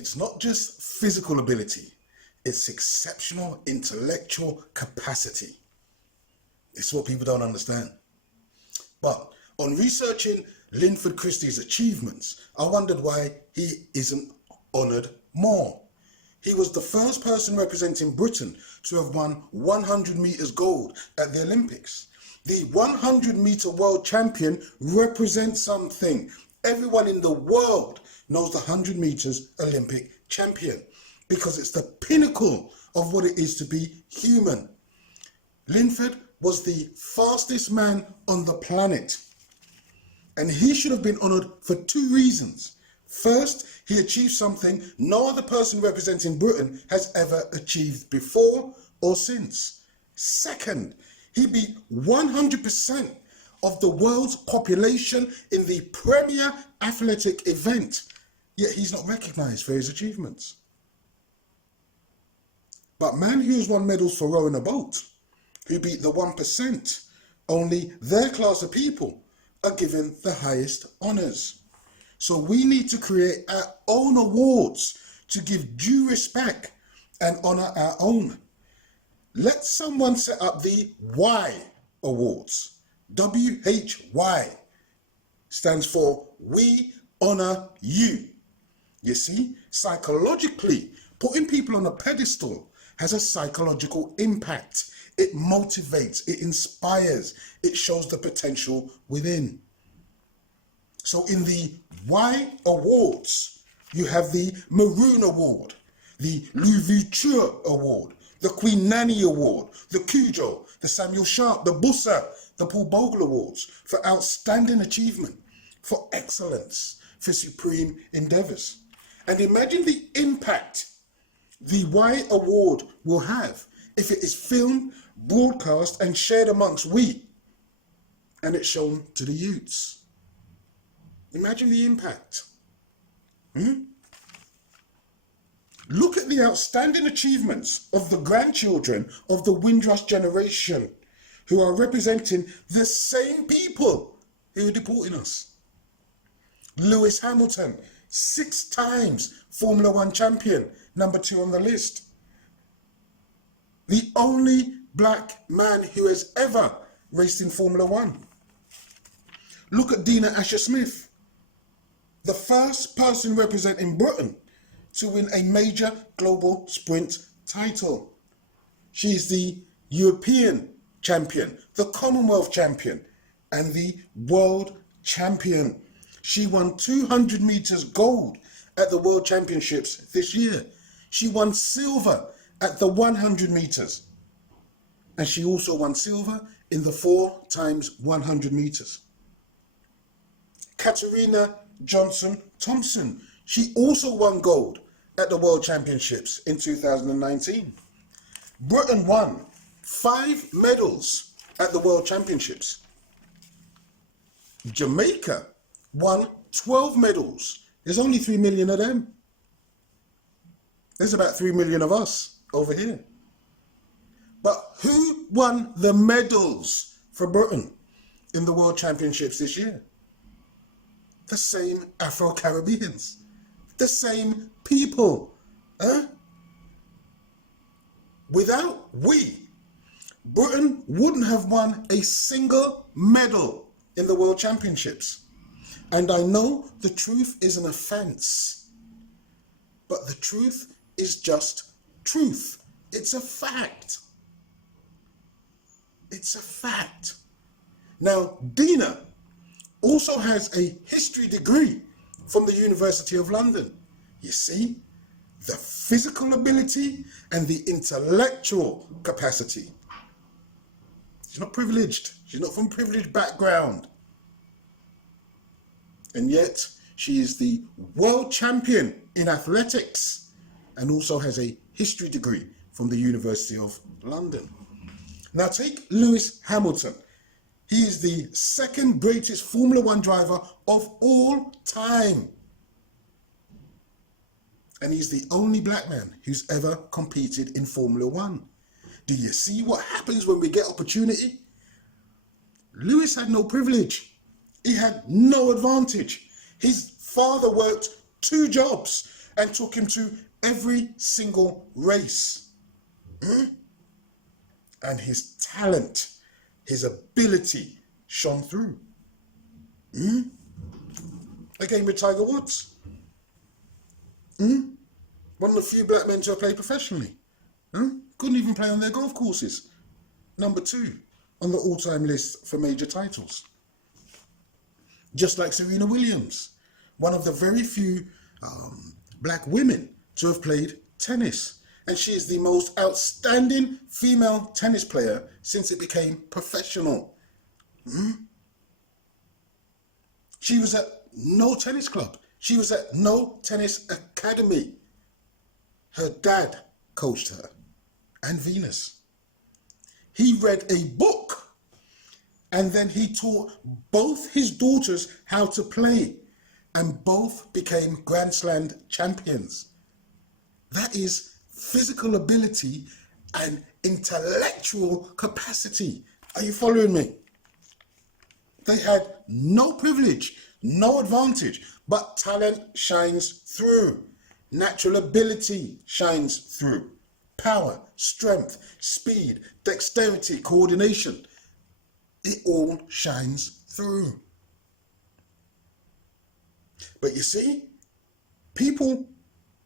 It's not just physical ability, it's exceptional intellectual capacity. It's what people don't understand. But on researching Linford Christie's achievements, I wondered why he isn't honoured more. He was the first person representing Britain to have won 100 metres gold at the Olympics. The 100 metre world champion represents something. Everyone in the world knows the 100 metres Olympic champion because it's the pinnacle of what it is to be human. Linford was the fastest man on the planet, and he should have been honoured for two reasons. First, he achieved something no other person representing Britain has ever achieved before or since. Second, he beat 100% of the world's population in the premier athletic event, yet he's not recognised for his achievements. But man who's won medals for rowing a boat, who beat the 1%, only their class of people are given the highest honours. So we need to create our own awards to give due respect and honour our own. Let someone set up the Y Awards. WHY stands for We Honour You. You see, psychologically, putting people on a pedestal has a psychological impact. It motivates, it inspires, it shows the potential within. So in the Y Awards, you have the Maroon Award, the Louverture Award, the Queen Nanny Award, the Cujo, the Samuel Sharp, the Bussa, the Paul Bogle Awards for outstanding achievement, for excellence, for supreme endeavours. And imagine the impact the Y Award will have if it is filmed, broadcast and shared amongst we, and it's shown to the youths. Imagine the impact. Look at the outstanding achievements of the grandchildren of the Windrush generation who are representing the same people who are deporting us. Lewis Hamilton, 6 times Formula One champion, number 2 on the list. The only black man who has ever raced in Formula One. Look at Dina Asher-Smith, the first person representing Britain to win a major global sprint title. She is the European champion, the Commonwealth champion, and the world champion. She won 200 metres gold at the World Championships this year. She won silver at the 100 metres. And she also won silver in the 4 times 100 metres. Katarina Johnson-Thompson, she also won gold at the World Championships in 2019. Britain won 5 medals at the World Championships. Jamaica won 12 medals. There's only 3 million of them. There's about 3 million of us over here. But who won the medals for Britain in the World Championships this year? The same Afro-Caribbeans, the same people. Without we, Britain wouldn't have won a single medal in the World Championships. And I know the truth is an offence, but the truth is just truth. It's a fact. It's a fact. Now, Dina also has a history degree from the University of London. You see, the physical ability and the intellectual capacity. She's not privileged. She's not from a privileged background. And yet, she is the world champion in athletics and also has a history degree from the University of London. Now take Lewis Hamilton. He is the 2nd greatest Formula One driver of all time. And he's the only black man who's ever competed in Formula One. Do you see what happens when we get opportunity? Lewis had no privilege. He had no advantage. His father worked 2 jobs and took him to every single race. And his talent, his ability shone through. Again with Tiger Woods. One of the few black men to have played professionally. Couldn't even play on their golf courses. Number 2 on the all-time list for major titles. Just like Serena Williams, one of the very few black women to have played tennis. And she is the most outstanding female tennis player since it became professional. She was at no tennis club. She was at no tennis academy. Her dad coached her and Venus. He read a book and then he taught both his daughters how to play and both became Grand Slam champions. That is physical ability and intellectual capacity. Are you following me? They had no privilege, no advantage, but talent shines through. Natural ability shines through. Power, strength, speed, dexterity, coordination. It all shines through. But you see, people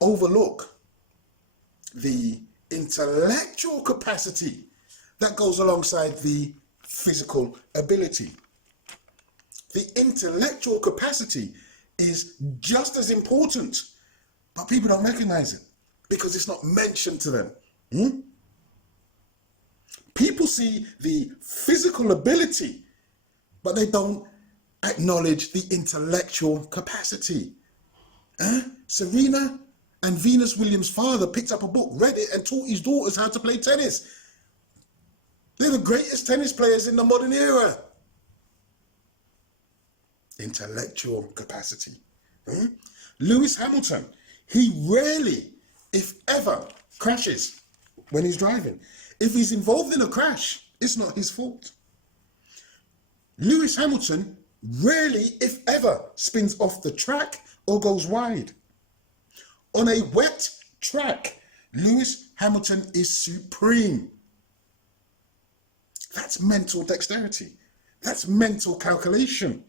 overlook the intellectual capacity that goes alongside the physical ability. The intellectual capacity is just as important, but people don't recognize it because it's not mentioned to them. People see the physical ability, but they don't acknowledge the intellectual capacity. Serena and Venus Williams' father picked up a book, read it, and taught his daughters how to play tennis. They're the greatest tennis players in the modern era. Intellectual capacity. Lewis Hamilton, he rarely, if ever, crashes when he's driving. If he's involved in a crash, it's not his fault. Lewis Hamilton rarely, if ever, spins off the track or goes wide. On a wet track, Lewis Hamilton is supreme. That's mental dexterity. That's mental calculation.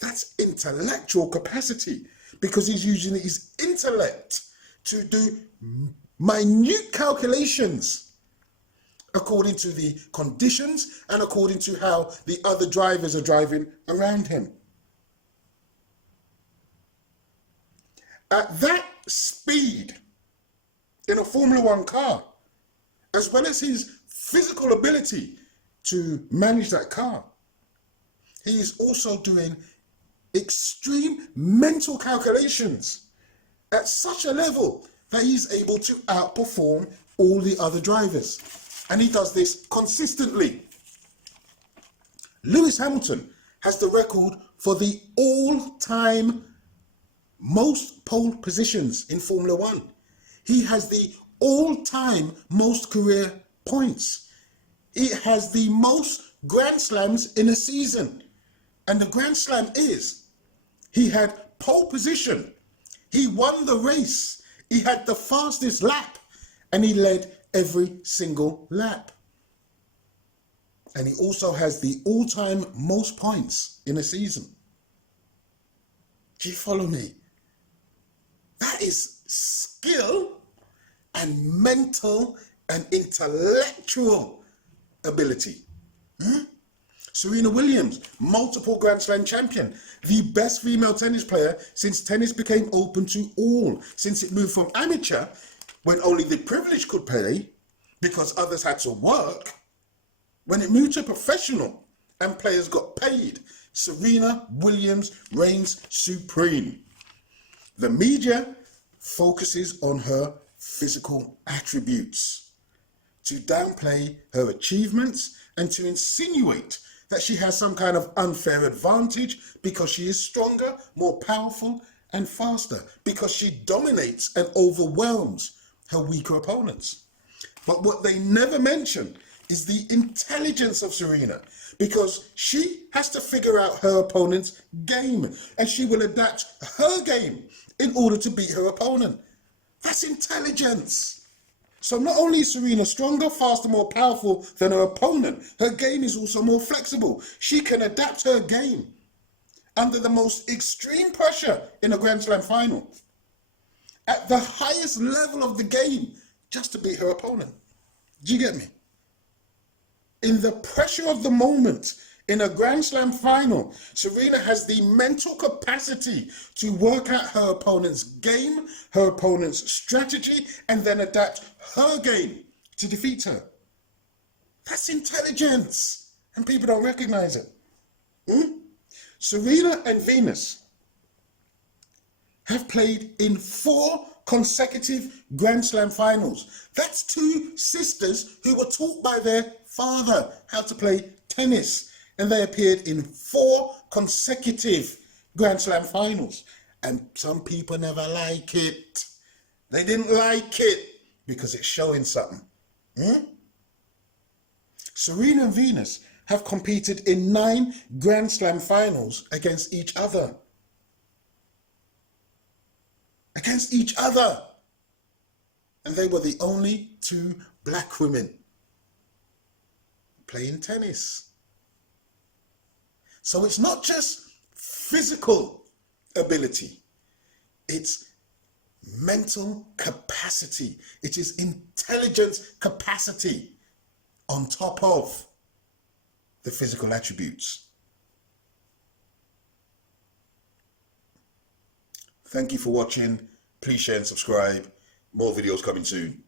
That's intellectual capacity, because he's using his intellect to do minute calculations according to the conditions and according to how the other drivers are driving around him. At that speed in a Formula One car, as well as his physical ability to manage that car, he is also doing extreme mental calculations at such a level that he's able to outperform all the other drivers. And he does this consistently. Lewis Hamilton has the record for the all-time most pole positions in Formula One. He has the all-time most career points. He has the most Grand Slams in a season. And the Grand Slam is, he had pole position, he won the race, he had the fastest lap, and he led every single lap. And he also has the all-time most points in a season. Do you follow me? That is skill and mental and intellectual ability. Serena Williams, multiple Grand Slam champion, the best female tennis player since tennis became open to all, since it moved from amateur, when only the privileged could play because others had to work, when it moved to professional and players got paid. Serena Williams reigns supreme. The media focuses on her physical attributes to downplay her achievements and to insinuate that she has some kind of unfair advantage because she is stronger, more powerful, and faster, because she dominates and overwhelms her weaker opponents. But what they never mention is the intelligence of Serena, because she has to figure out her opponent's game and she will adapt her game in order to beat her opponent. That's intelligence. So not only is Serena stronger, faster, more powerful than her opponent, her game is also more flexible. She can adapt her game under the most extreme pressure in a Grand Slam final, at the highest level of the game, just to beat her opponent. Do you get me? In the pressure of the moment, in a Grand Slam final, Serena has the mental capacity to work out her opponent's game, her opponent's strategy, and then adapt her game to defeat her. That's intelligence, and people don't recognize it. Serena and Venus have played in 4 consecutive Grand Slam finals. That's 2 sisters who were taught by their father how to play tennis, and they appeared in 4 consecutive Grand Slam finals. And some people never like it. They didn't like it because it's showing something. Serena and Venus have competed in 9 Grand Slam finals against each other. Against each other. And they were the only 2 black women playing tennis. So it's not just physical ability, it's mental capacity. It is intelligence capacity on top of the physical attributes. Thank you for watching. Please share and subscribe. More videos coming soon.